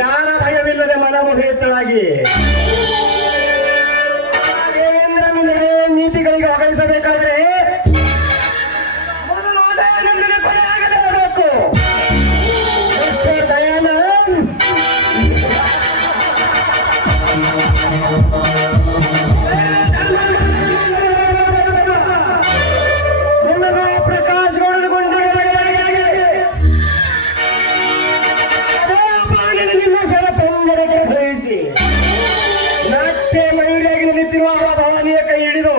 ಯಾರ ಭಯವಿಲ್ಲದೆ ಮನಮೋಹಿತಳಾಗಿ ದೇವೇಂದ್ರನ ನೀತಿಗಳಿಗೆ ಒಗ್ಗಣಿಸಬೇಕಾದ್ರೆ ಮೊದಲು ದಯಾನಂದನ ಕೊನೆಯಾಗಲೇಬೇಕು. ದಯಾನಂದ್ ಭವಾನಿಯ ಕೈ ಹಿಡಿದು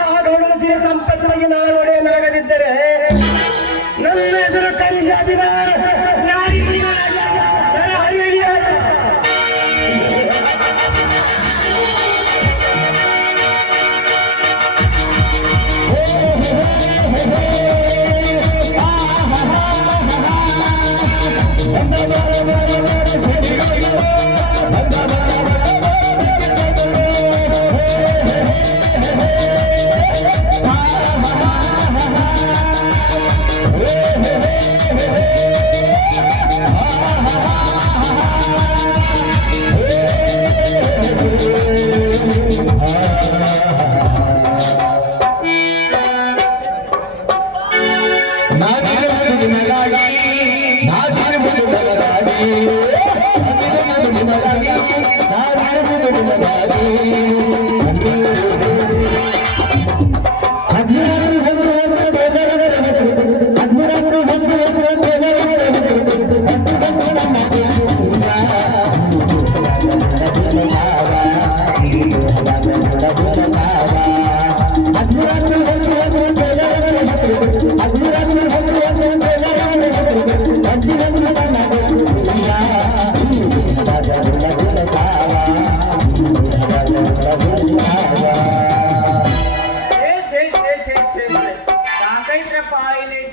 ಆ ದೊಡ್ಡ ಸಿರಿ ಸಂಪತ್ತಿಗೆ ನಾನು ಒಡೆಯನಾಗದಿದ್ದರೆ ನನ್ನ ಹೆಸರು ಕನಿಜಾತಿನ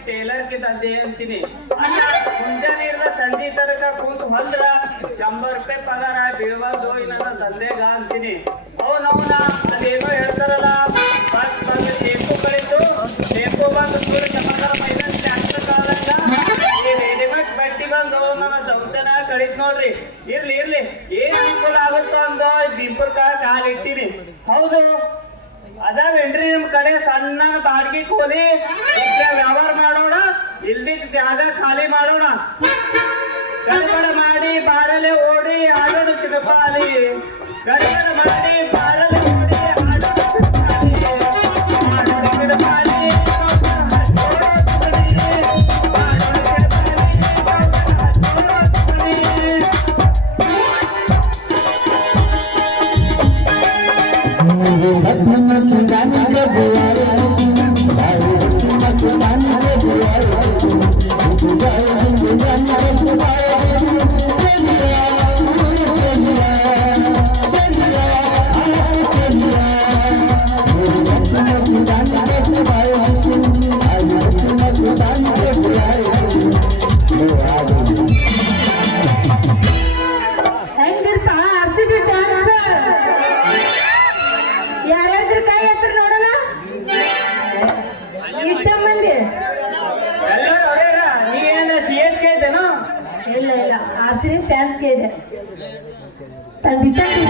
ಟೇಲರ್ ಗೆ ದಂಧೆ ಅಂತೀನಿ. ಮುಂಜಾನೆ ಸಂಜೆ ತನಕ ಕೂತು ಹೊಂದ್ರ 100 ರೂಪಾಯಿ ಪಗಾರ ಬೀಳ್ಬಾರ್ದು ನನ್ನ ದಂಧೆಗ ಅಂತೀನಿ. ಅವನವನ ಅದೇನೋ ಹೇಳ್ತಾರಲ್ಲ, ಬಸ್ ಬಂದು ಟೇಪು ಕಳಿತು, ಟೇಪು ಬಂದು ಸೂರ್ಯ ಚಮತ್ಕಾರ ಮೈದಾನ ಟ್ಯಾಕ್ಟರ್ ಕಾಲಂಗ ರೆಡಿಮೇಡ್ ಬಟ್ಟಿ ಬಂದು ನನ್ನ ದೌತನ ಕಳಿತ್ ನೋಡ್ರಿ. ಇರ್ಲಿ ಏನ್ ಅನುಕೂಲ ಆಗುತ್ತೋ ಅಂದ ಬಿಂಪುರ್ ಕಾಲಿಟ್ಟಿನಿ. ಹೌದು ಅದಾವೇನ್ರಿ ನಿಮ್ ಕಡೆ ಸಣ್ಣ ಬಾಡಿಗೆ ಕೋಲಿ ವ್ಯವಹಾರ ಮಾಡೋಣ, ಇಲ್ದಿಕ್ ಜಾಗ ಖಾಲಿ ಮಾಡೋಣ, ಗಡಬಡ ಮಾಡಿ ಬಾರಲೆ ಓಡಿ ಆಡೋಣ ಚಿಕ್ಕಪಾಲಿ, ಗಡಬಡ ಮಾಡಿ ಬಾರಲೆ ಓಡಿ ಆಡೋಣ ಚಿಕ್ಕಪಾಲಿ, ಆಡೋಣ ಗಿಡಪಾಲಿ ಫ್ಯಾನ್ಸ್ ಗೆ ಇದೆ ತಂದಿ ತಂದಿ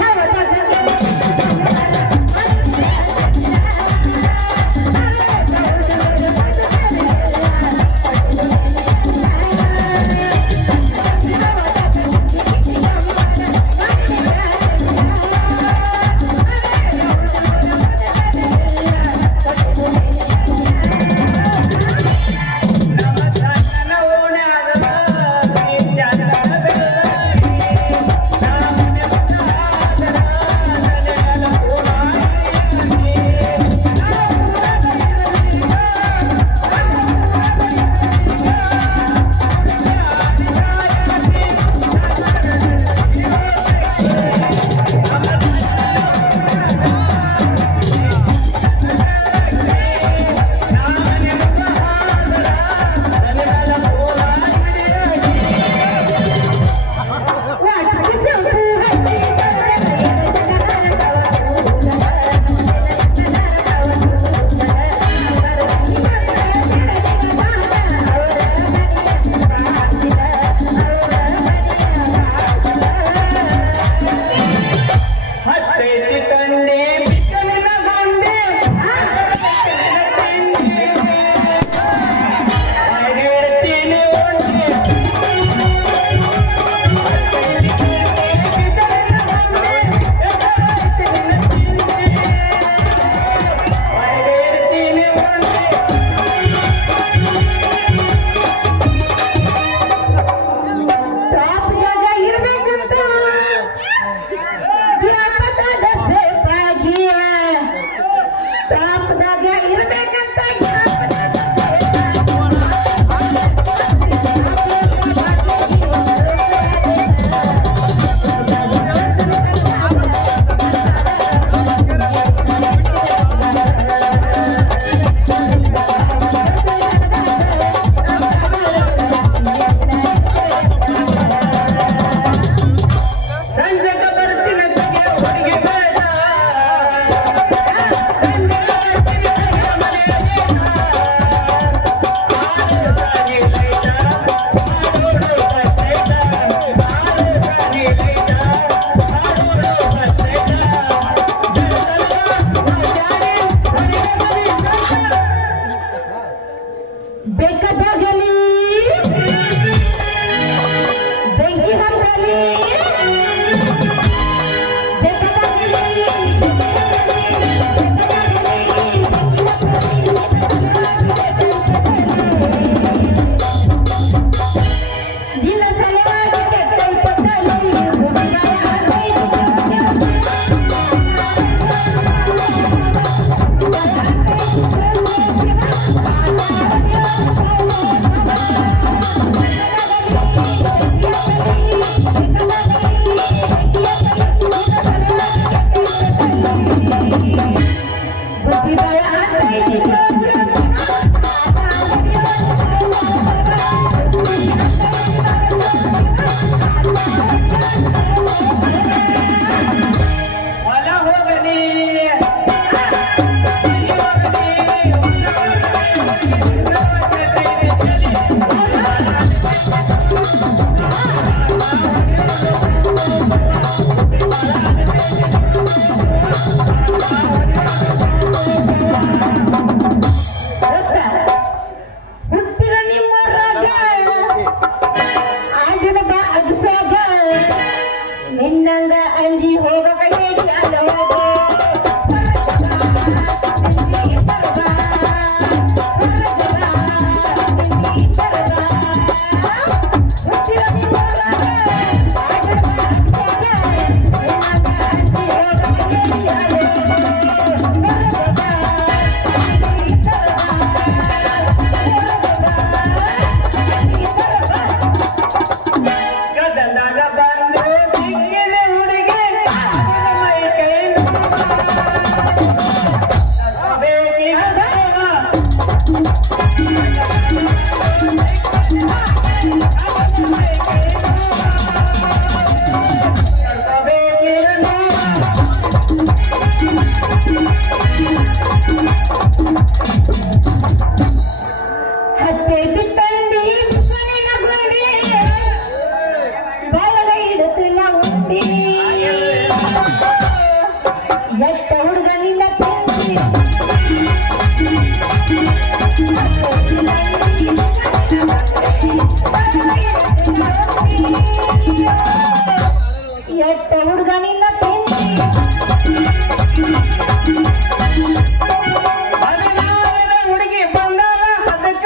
ಬೇಕಾದಾಗಲಿ ಬೆಂಕಿ ಹತ್ತಲಿ ನಿನ್ನಂಗ ಅಂಜಿ ಹೋಗಕ ಹೇಳಿ ಅಲ್ಲೋಗೋ ಹುಡುಗನಿಂದ ಹುಡುಗಿ ಬಂದಾರ ಅದಕ್ಕ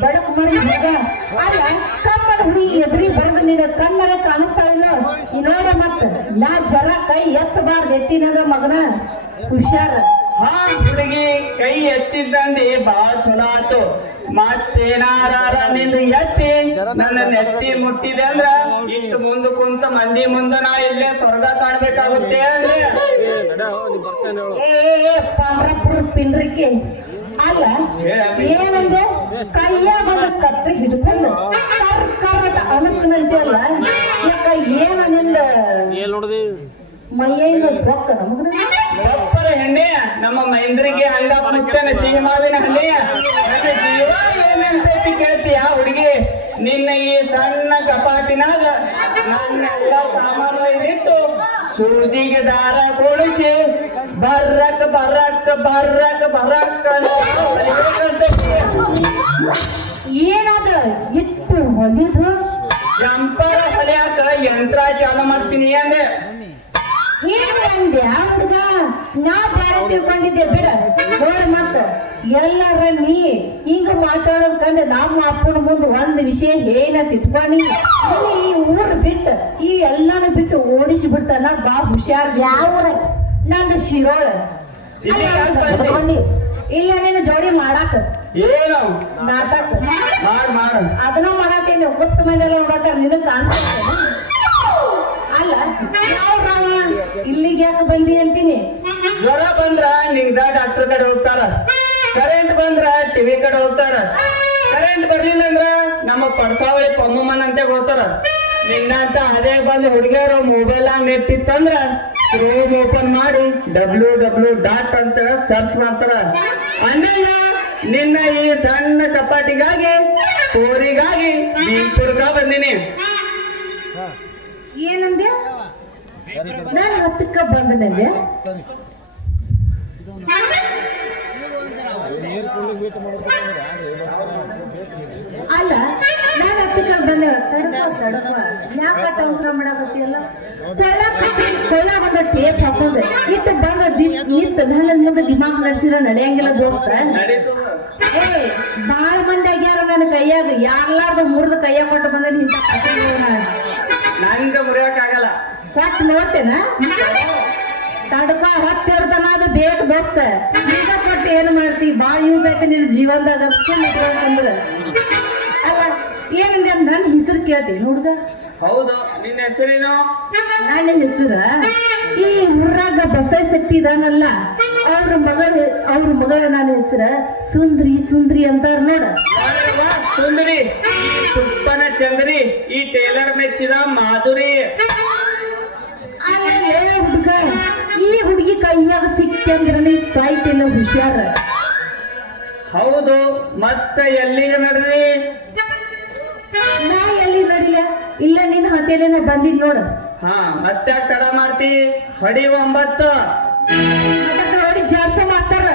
ಬಡಕ್ ಮರಿ ಅಲ್ಲ ಕಮ್ಮನ ಹುಡುಗಿ ಎದ್ರಿ ಬರೆದು ನಿನ್ನ ಕಣ್ಣರ ಕಾಣಿಸ್ತಾ ಇಲ್ಲ ನೋಡ ಮತ್ತ ನಾ ಜರ ಕೈ ಎತ್ತಬಾರ್ದು ಎತ್ತಿನದ ಮಗನ ಹುಷಾರ ಹಾ ಹುಡುಗಿ ಕೈ ಎತ್ತಿದ್ದಂಡಿ ಬಾಳ ಚಲೋ ಆತು ಮತ್ತೇನಾರ ನಿಂದು ಎತ್ತಿ ನನ್ನ ನೆತ್ತಿ ಮುಟ್ಟಿದೆ ಅಂದ್ರ ಇಟ್ಟು ಮುಂದ ಕುಂತ ಮಂದಿ ಮುಂದ ನಾ ಇಲ್ಲೇ ಸ್ವರ್ಗ ಕಾಣ್ಬೇಕಾಗುತ್ತೆ ಅಂದ್ರೆ ಪಾಂಡ್ರಪುರ ಪಿಂಡ್ರಿಕೆ ಅಲ್ಲ ಏನಂದೆ ಕೈಯಾಗ ಕತ್ರಿ ಹಿಡ್ಕೊಂಡು ಕರ್ಕಟ ಅನಕ್ಕನಂತೆ ಅಲ್ಲ ಯಾಕ ಏನ ನಿಂದ ಮೈಯಿಂದ ಸೊಕ್ಕ ಒಪ್ಪರ ಹೆಣ್ಣೆ ನಮ್ಮ ಮೈಂದ್ರಿಗೆ ಹಂಗ ಮುತ್ತನ ಸಿಂಹ ಮಾವಿನ ಹಣ್ಣೆ ನನ್ನ ಜೀವ ಏನಂತೈತಿ ಕೇಳ್ತೀಯ ಹುಡುಗಿ ನಿನ್ನ ಈ ಸಣ್ಣ ಕಪಾಟಿನಾಗ ನನ್ನೆಲ್ಲ ಸಾಮಾನು ಇಟ್ಟು ಸೂಜಿಗೆ ದಾರ ಕೊಡಿಸಿ ಬರ್ರಕ್ ಬರ್ರಕ್ ಬರ್ರಕ್ ಬರ್ರಕ್ ಅಂತ ಹೊಲಿಬೇಕಂತೈತಿ. ಏನದ ಇಟ್ಟು ಹೊಲಿದು ಜಂಪರ್ ಹೊಲಿಯಾಕ ಯಂತ್ರ ಚಾಲು ಮಾಡ್ತೀನಿ ಅಂದೆ. ಹೇಗೆ ಅಂದೆ ಆ ಹುಡುಗ ನಾ ಬೇರೆ ತಿಳ್ಕೊಂಡಿದ್ದೆ ಬಿಡ ನೋಡ ಮತ್ತ ಎಲ್ಲಾರ ನೀ ಹಿಂಗ ಮಾತಾಡೋದ್ ಕಂದ್ರೆ ನಮ್ಮ ಅಪ್ಪನ ಮುಂದೆ ಒಂದ್ ವಿಷಯ ಏನಂತ ಇಟ್ಕೊಂಡಿ ಈ ಊರ್ ಬಿಟ್ಟು ಈ ಎಲ್ಲಾನು ಬಿಟ್ಟು ಓಡಿಸಿ ಬಿಡ್ತಾನ ಬಾ ಹುಷಾರ್. ಯಾವ ನಂದು ಶಿರೋಳ ಇಲ್ಲ ನೀನು ಜೋಡಿ ಮಾಡಾಕ ಏನು ನಾಟಕ ಮಾಡ್ ಅದನ್ನ ಮಾಡಾಕೇನೆ ಹೊತ್ತು ಮಂದೆಲ್ಲ ನೋಡಾಕ ನಿನಗ್ ಕಾಣಿಸ್ತೇನೆ. ಅಲ್ಲ ಯಾವ ಇಲ್ಲಿಗೆ ಯಾಕೆ ಬಂದಿ ಅಂತೀನಿ. ಜ್ವರ ಬಂದ್ರ ನಿಂದ ಡಾಕ್ಟರ್ ಕಡೆ ಹೋಗ್ತಾರ, ಕರೆಂಟ್ ಬಂದ್ರ ಟಿವಿ ಕಡೆ ಹೋಗ್ತಾರ, ಕರೆಂಟ್ ಬರ್ಲಿಲ್ಲ ಅಂದ್ರ ನಮ್ಮ ಪರ್ಸಾವಳಿ ಪಮ್ಮಮ್ಮನ ಅಂತ ಹೋಗ್ತಾರ. ನಿನ್ನಂತ ಅದೇ ಬಂದು ಹುಡುಗಿಯರು ಮೊಬೈಲ್ ನೆಟ್ ಇತ್ತಂದ್ರ ಕ್ರೋಮ್ ಓಪನ್ ಮಾಡಿ www. ಅಂತ ಸರ್ಚ್ ಮಾಡ್ತಾರ. ಅಂದಂಗ ನಿನ್ನ ಈ ಸಣ್ಣ ಕಪಾಟಿಗಾಗಿ ಕೋರಿಗಾಗಿ ಬೀಪುರ್ಗ ಬಂದಿನಿ. ಏನಂದೆ ನಾನು ಹತ್ತಕ್ಕ ಬಂದನಂದೆ. ಅಲ್ಲ ನಾನು ಹತ್ತಕ್ಕ ಬಂದೆ ತಡಕ ಯಾಕ ಟೌನ್ಸ್ರ ಮಾಡಾಕತ್ತಿಯಲ್ಲ ಕೊಳ ಬಂದ ಟೇಪ್ ಹಾಕೊಂಡೆ ಇಟ್ಟು ಬಂದ ನಿಂತ ನನ್ನ ಮುಂದೆ ದಿಮಾಗ್ ನಡ್ಸಿರ ನಡೆಯಂಗಿಲ್ಲ ದೋಸ್ತ. ಏ ಬಾಳ ಮಂದಿ ಆಗ್ಯಾರ ನನ್ನ ಕೈಯಾಗ ಯಾರ್ಲಾರ್ದ ಮುರಿದ ಕೈಯಾಗ ಕೊಟ್ಟು ಬಂದ ಇಂತ ನಂಗ ಮುರಿಯಕ್ಕಾಗಲ್ಲ. ಕೊಟ್ಟು ನೋಡ್ತೇನ ತಡ್ಕ ಹೊತ್ತಿರ್ತಾನ ಅದು ಬೇಕು ದೋಸ್ತ. ಈಗ ಕೊಟ್ಟು ಏನು ಮಾಡ್ತಿ ಬಾ ಯೂಸ್ ಆಯ್ತು ನಿನ್ನ ಜೀವನದಾಗ ಅಂದ್ರ. ಅಲ್ಲ ಏನಂದ್ರೆ ನನ್ನ ಹೆಸರು ಕೇಳ್ತೀನಿ ಹುಡುಗ. ಹೌದು, ನಿನ್ನ ಹೆಸರೇನು? ನನ್ನ ಹೆಸರ ಈ ಊರಾಗ ಬಸೈ ಶಕ್ತಿ ಇದಾನಲ್ಲ ಅವ್ರ ಮಗಳ ನನ್ನ ಹೆಸರ ಸುಂದ್ರಿ ಅಂತಾರ ನೋಡ. ಸುಂದರಿ, ಸುಪ್ಪನ ಚಂದ್ರಿ, ಈ ಟೇಲರ್ ಮೆಚ್ಚಿದ ಮಾಧುರಿ. ಹುಡುಗ ಈ ಹುಡುಗಿ ಕೈಯಾಗ ಸಿಕ್ಕಂದ್ರ ನೀ ಸಾಯ್ತಿಲ್ಲ ಹುಷಾರ. ಹೌದು, ಮತ್ತ ಎಲ್ಲಿಗೆ ನಡೆದಿ? ನಾ ಎಲ್ಲಿ ನಡಿಯ ಇಲ್ಲ ನಿನ್ನ ಹತ್ತಿಯಲ್ಲೇನ ಬಂದಿದ್ ನೋಡ. ಹಾ, ಮತ್ತೆ ತಡ ಮಾಡ್ತಿ? ಹೊಡಿ 9. ನೋಡಿ ಜಾರ್ಸ ಮಾಡ್ತಾರ.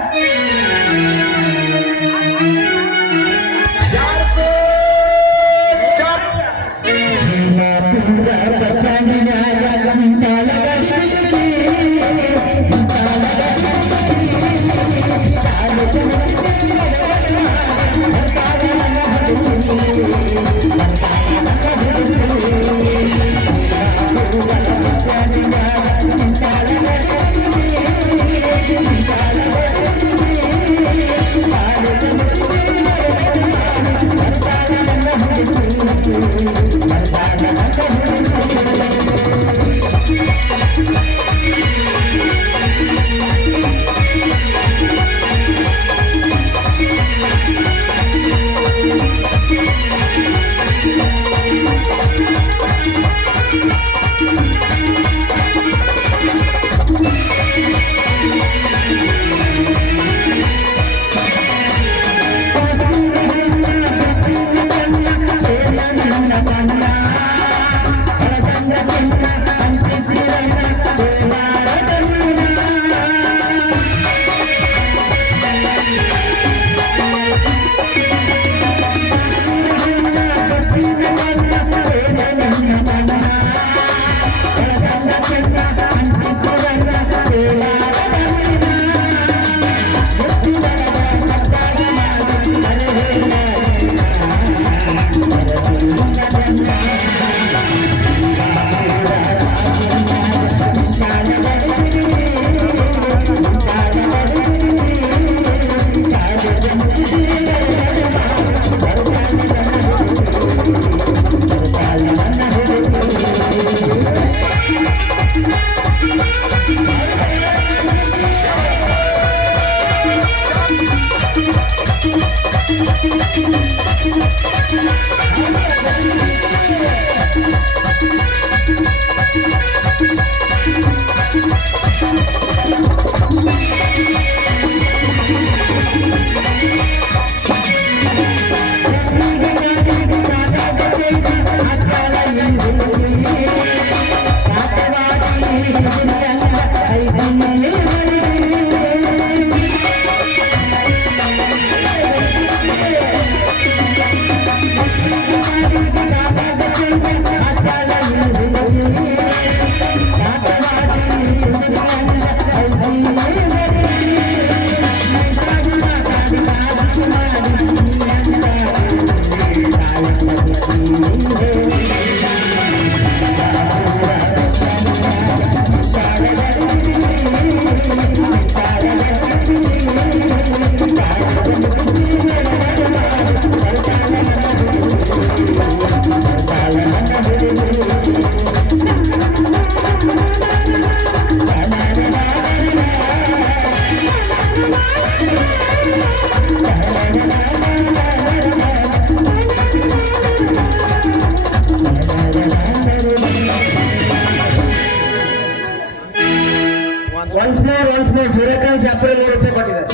ಒನ್ಸ್ ಮೋರ್ ಸೂರ್ಯಕಾಂತ್ ಶಾಪುರ 100 ರೂಪಾಯಿ ಕೊಟ್ಟಿದ್ದಾರೆ.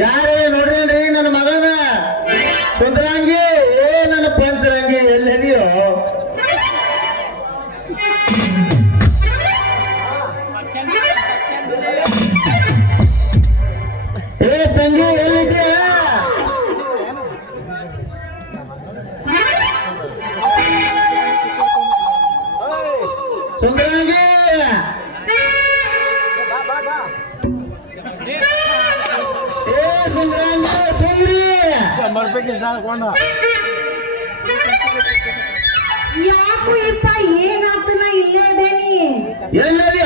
ಯಾರೇ ನೋಡ್ರಿ ನನ್ನ ಮಗನ ಸುಂದರಂಗಿ ನನ್ನ ಪಂಚರಂಗಿ ಎಲ್ಲೆದಿಯೋ ತಂಗಿ ಎಲ್ಲಿದ್ದೀಯ ಸುಂದರಂಗಿ ಯಾಕು ಇಪ್ಪ ಏನಾತು ನಾ ಇಲ್ಲೇ ಇದೇನಿ ಎಲ್ಲದಿ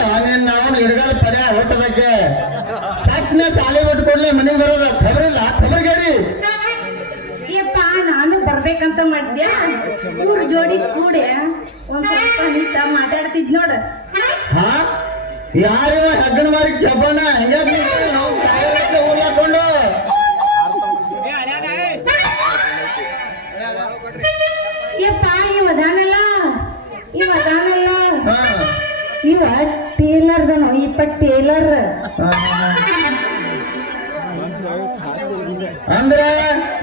ನಾವು ಹಿಡ್ಗಾಲ ಪರ್ಯ ಹೊಟ್ಟದಕ್ಕೆ ಸಟ್ನ ಸಾಲೆ ಬಿಟ್ಟು ಕೊಡ್ಲಿ ಮನೆಗೆ ಬರೋದ ಖಬರಿಲ್ಲ ಖಬರ್ ಗಾಡಿ ಯಪ್ಪ ನಾನು ಬರ್ಬೇಕಂತ ಮಾಡಿದ್ಯ ಇವ್ರ ಜೋಡಿ ಕೂಡೆ ಒಂದ್ ಸ್ವಲ್ಪ ನಿಂತ ಮಾತಾಡ್ತಿದ್ ನೋಡ ಹಾ ಯಾರಿವ ಹಗ್ಗನ ಮಾರಿ ಚಪ್ಪಣ್ಣ ಹಿಂಗಾಗಿ ನಾವು ಊರ್ಲಾಕೊಂಡು ಯಪ್ಪ ಇವ ಅದಾನಲ್ಲ ಇವ ಟೇಲರ್ದನು ಇಪ್ಪ ಟೇಲರ್ ಅಂದ್ರ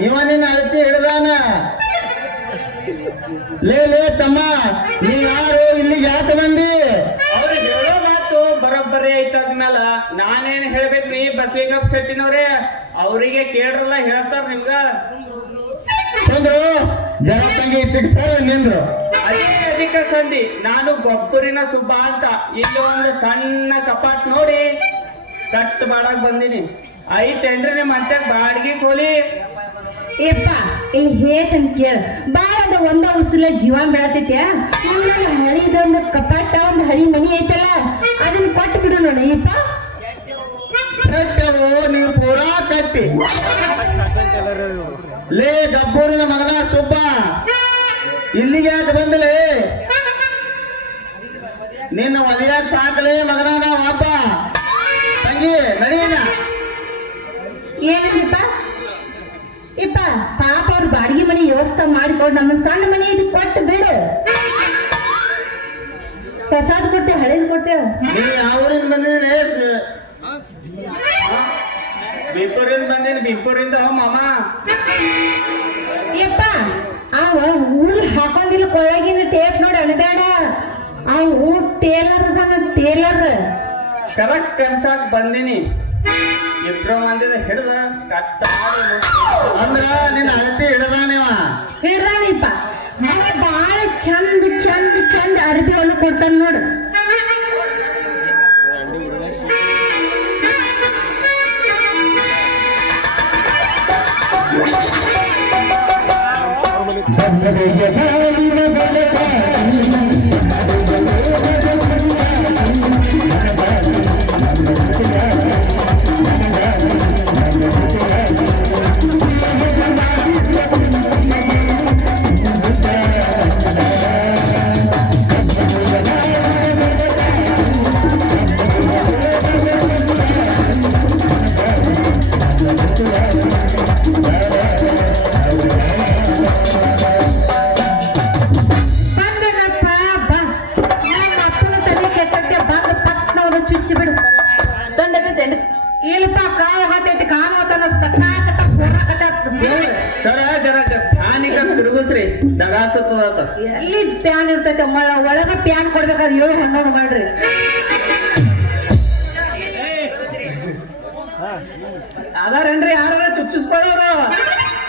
ಇವ ನಿನ್ನ ಅಳತಿ ಹಿಡ್ದಾನ ಲೇ ತಮ್ಮ ನೀ ಯಾರು ಇಲ್ಲಿ ಯಾಕೆ ಬಂದಿ ಅವ್ರು ಹೇಳೋ ಮಾತು ಬರೋಬ್ಬರಿ ಐತದ್ಮೇಲ ನಾನೇನ್ ಹೇಳ್ಬೇಕ್ರಿ ಬಸಲಿಂಗಪ್ಪ ಶೆಟ್ಟಿನವ್ರೆ ಅವರಿಗೆ ಕೇಳ್ರಲ್ಲ ಹೇಳ್ತಾರ ನಿಮ್ಗ ಚಂದ್ರು ಜರ ತಂಗಿ ಚಿಕ್ಸರ್ ನಿಂದ್ರು ಅದಕ್ಕೆ ಸಂಧಿ ನಾನು ಗೊಬ್ಬರಿನ ಸುಬ್ಬ ಅಂತ ಇಲ್ಲಿ ಒಂದು ಸಣ್ಣ ಕಪಾಟ್ ನೋಡಿ ಕಟ್ ಮಾಡಕ್ ಬಂದಿನಿ ಐತೇನ್ರಿ ನಿಮ್ ಅಂತ್ಯಾಗ ಬಾಡಿಗೆ ಕೋಲಿ ಯಪ್ಪ ಇಲ್ಲಿ ಹೇಳ್ತನ್ ಕೇಳ ಬಾಳದ ಒಂದ ಉಸುಲ ಜೀವ ಬೆಳತೈತ್ಯ ಹಳಿದೊಂದು ಕಪಾಟ ಒಂದು ಹಳಿ ಮನಿ ಐತಲ್ಲ ಅದನ್ನ ಕೊಟ್ಟು ಬಿಡು ನೋಡಿ ಯಪ್ಪ ಕಟ್ಟವು ನೀವು ಪೂರಾ ಕಟ್ಟಿ ಲೇ ಗಬ್ಬೂರಿನ ಮಗನ ಸುಬ್ಬ ಇಲ್ಲಿಗೆ ಯಾಕೆ ಬಂದಲೇ ನಿನ್ನ ಒಲಿಯಾಕ ಸಾಕಲೇ ಮಗನ ನಾವು ಅಪ್ಪ ತಂಗಿ ನಡೀನ ಏನಪ್ಪ ಇಪ್ಪ ಪಾಪ ಅವ್ರ ಬಾಡಿಗೆ ಮನೆ ವ್ಯವಸ್ಥೆ ಮಾಡಿಕೊಂಡು ನಮ್ಮ ಸಣ್ಣ ಮನೆ ಇದು ಕೊಟ್ಟು ಬಿಡು ಪ್ರಸಾದ ಕೊಡ್ತೇವೆ ಹಳೇದು ಕೊಡ್ತೇವೆ ನೀ ಯಾವೂರಿಂದ ಬಂದಿದ್ದೀನಿ ಬಿಪುರಿಂದ ಬಂದಿನಿ ಬಿಪುರಿಂದ ಮಾಮ ಯಪ್ಪ ಅವ ಊರ್ ಹಾಕೊಂಡಿಲ್ಲ ಕೊಳಗಿನ ಟೇಪ್ ನೋಡಿ ಅಣಬೇಡ ಅವು ಟೇಲರ್ ಅದಾನ ಟೇಲರ್ ಕರೆಕ್ಟ್ ಕನ್ಸಾಕ್ ಬಂದಿನಿ ಇಬ್ರು ಮಂದಿದ ಹಿಡ್ದ ಕಟ್ಟ ಮಾಡಿ ಅಂದ್ರ ನಿನ್ನ ಅಳತಿ ಹಿಡದಾನಿವ ಹಿಡ್ದಾನಿಪ್ಪ ಬಾಳ ಚಂದ ಚಂದ ಚಂದ ಅರ್ಬಿ ಒಳಗೆ ಕೊಡ್ತಾನ ನೋಡು ಚುಚ್ಚಿ ಬಿಡು ತಂಡೈತೆ ಇಲ್ಲಪ್ಪ ಕಾವು ಹತ್ತೈತಿ ಕಾಲು ಹೋತನ ತಟ್ಟ ತಟ್ಟ ಸೋರಾಕತ್ತ ದೇವ್ರು ಸರ ಜರ ಹಾನಿಕ ತಿರುಗಿಸ್ರಿ ದಗಾಸತ್ತದ ಎಲ್ಲಿ ಪ್ಯಾನ್ ಇರ್ತೈತೆ ಒಳಗ ಪ್ಯಾನ್ ಕೊಡ್ಬೇಕಾದ್ರೆ 7-11 ಮಾಡ್ರಿ ಅದಾರೇನ್ರಿ ಯಾರ ಚುಚ್ಚಿಸ್ಕೊಳ್ಳೋರು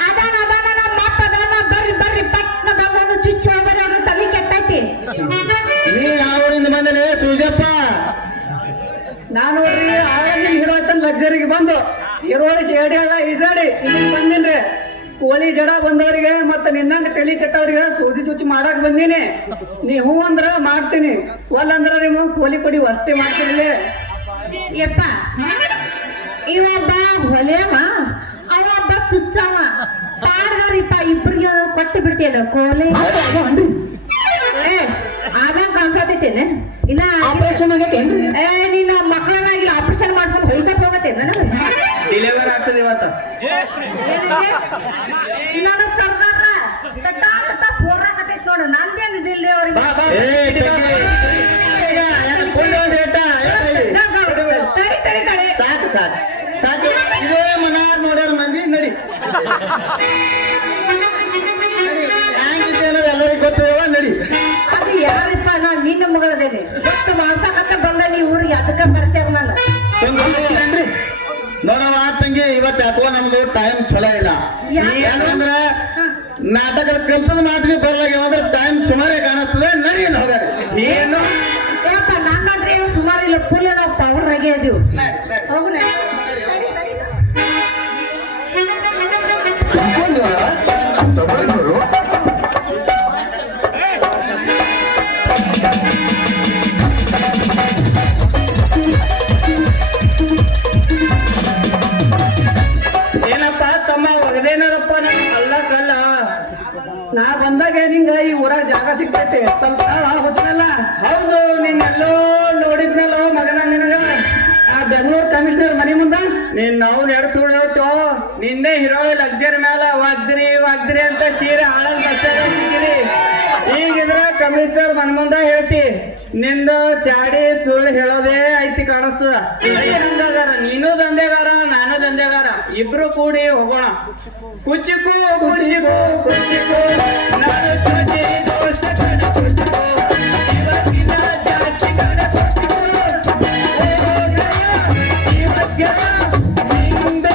ಅದಾನ ನಮ್ಮ ಅಪ್ಪ ಅದಾನ ಬರ್ರಿ ಪಟ್ನ ಬಂದು ಚುಚ್ಚಿ ಹೋಗ್ಬರ್ರಿ ಅವ್ರ ತಲೆ ಕೆಟ್ಟೈತಿ ನೀ ಯಾವೂರಿಂದ ಬಂದಲೇ ಸೂಜಪ್ಪ ನಾನು ನೋಡ್ರಿ ಆವಾಗ ಹೀರೋ ಆಯ್ತಲ್ಲ ಲಕ್ಸರಿಗೆ ಬಂದು ಹೀರೋಳಿ ಶೇಡಿ ಹೇಳ ಈಸಾಡಿ ಇಲ್ಲಿಗೆ ಬಂದಿನ್ರಿ ಕೋಳಿ ಜಡ ಬಂದವರಿಗೆ ಮತ್ತೆ ನಿನ್ನಂಗ ತಲೆ ಕೆಟ್ಟವ್ರಿಗೆ ಸೂಜಿ ಚುಚ್ಚಿ ಮಾಡಕ್ ಬಂದೀನಿ ನೀ ಹೂ ಅಂದ್ರ ಮಾಡ್ತೀನಿ ಒಲ್ಲ ಅಂದ್ರ ನಿಮ್ಮ ಕೋಳಿ ಕೊಡಿ ವಸ್ತಿ ಮಾಡ್ತೀನಿ ಯಪ್ಪ ಇವೊಬ್ಬ ಹೊಲೆವ ಅವೊಬ್ಬ ಚುಚ್ಚವ ಪಾಡ್ದಾರಿಪ್ಪ ಇಬ್ರಿಗೆ ಕೊಟ್ಟು ಬಿಡ್ತೀಯಲ್ಲ ಕೋಲೆ ಆದಂಗ ಕಾಣ್ಸತೈತೇನೆ ಇನ್ನ ಆಪರೇಷನ್ ಆಗೈತೇನ್ರಿ ನಿನ್ನ ಮಕ್ಕಳನ್ನಾಗಿಲ್ಲ ಆಪರೇಷನ್ ಮಾಡ್ಸೋದು ಹೊಯ್ಕತ್ ಹೋಗತ್ತೇನೆ ಡೆಲಿವರ್ ಆಗ್ತದೆ ಇವತ್ತ ನನ್ನ ಸರ್ದಾರ ತಟ್ಟ ತಟ್ಟ ಸೋರಾಕತೈತ್ ನೋಡು ನಂದೇನು ಡಿಲ್ಲಿ ಅವ್ರಿಗೆ ಏ ಟೆಕ್ಕಿ. ಏನು ಫುಲ್ ಒಂದು ಏಟ? ತಡಿ ಸಾಕು ಇದೇ ಮನಾರ್ ನೋಡ್ಯಾರ ಮಂದಿ ನಡಿ ಹ್ಯಾಂಗಿದ್ದೇನೋ ಎಲ್ಲರಿಗೂ ಗೊತ್ತಿರುವ ನಡಿ ಅದು ಯಾರಿಪ್ಪ ನಾನ್ ನಿನ್ನ ಮಗಳದೇನೆ ಎಷ್ಟು ಮಾಡ್ಸಕತ್ತ ಬಂದ ನೀ ಊರಿಗೆ ಅದಕ್ಕ ಕರ್ಸ್ಯಾರ ನನ್ನ ಹಚ್ಚಿರೇನ್ರಿ ನೋಡವ ತಂಗಿ ಇವತ್ತು ಯಾಕೋ ನಮ್ದು ಟೈಮ್ ಚಲೋ ಇಲ್ಲ ಯಾಕಂದ್ರ ನಾಟಕದ ಕಲ್ಪದ ಮಾತಿಗೆ ಬರ್ಲಾಗ್ಯಾವ ಅಂದ್ರೆ ಟೈಮ್ ಸುಮಾರೇ ಕಾಣಿಸ್ತದೆ ನಡಿ ಹೋಗಾರೆ ಏನು ಯಾಕ ನಂಗಂದ್ರೆ ಸುಮಾರು ಇಲ್ಲ ಫುಲ್ ನಾವು ಪವರ್ ಆಗಿ ಅದೀವಿ ಹೋಗುಣ सबर करो ಏನಪ್ಪ ತಮ್ಮ ಒಗದೇನಪ್ಪ ಅಲ್ಲ ಕಲ್ಲ ನಾ ಬಂದಾಗ ನಿಂಗ ಈ ಊರಾಗ ಜಾಗ ಸಿಗ್ತೈತಿ ಸ್ವಲ್ಪ ಹುಚ್ಚನಲ್ಲ ಹೌದು ನೀನ್ ಎಲ್ಲೋ ನೋಡಿದ್ನಲ್ಲೋ ಮಗನ ನಿನಗ ಆ ಬೆಂಗಳೂರು ಕಮಿಷನರ್ ಮನಿ ಮುಂದ ನೀನ್ ನಾವು ಸುಳ್ಳು ಹೇಳ್ತೇವೋ ನಿನ್ನೆ ಹೀರೋ ಲಕ್ಸರಿ ಮ್ಯಾಲ ವಾಗ್ದಿರಿ ಅಂತ ಚೀರ ಹಾಳಲ್ ಬಸ್ಸಾಗ ಸಿಕ್ಕಿರಿ ಈಗಿದ್ರ ಕಮಿಷನರ್ ಮನ್ ಮುಂದ ಹೇಳ್ತಿ ನಿಂದ ಚಾಡಿ ಸುಳ್ಳು ಹೇಳೋದೇ ಐತಿ ಕಾಣಿಸ್ತದ ಹಂಗಾರ ನೀನು ದಂಧೆಗಾರ ನಾನು ದಂಧೆಗಾರ ಇಬ್ರು ಕೂಡಿ ಹೋಗೋಣ ಕುಚ್ಚಿಕು ನಾನು ಚುಚ್ಚಿ ದೋಸ್ತ ಕಣ ಕುಚ್ಚಿಕು ಇವತ್ತಿನ ಜಾಸ್ತಿ ಕಣ ಕುಚ್ಚಿಕು ಓ ಗಯ, ಇವತ್ತ್ಯ ನಿಂದ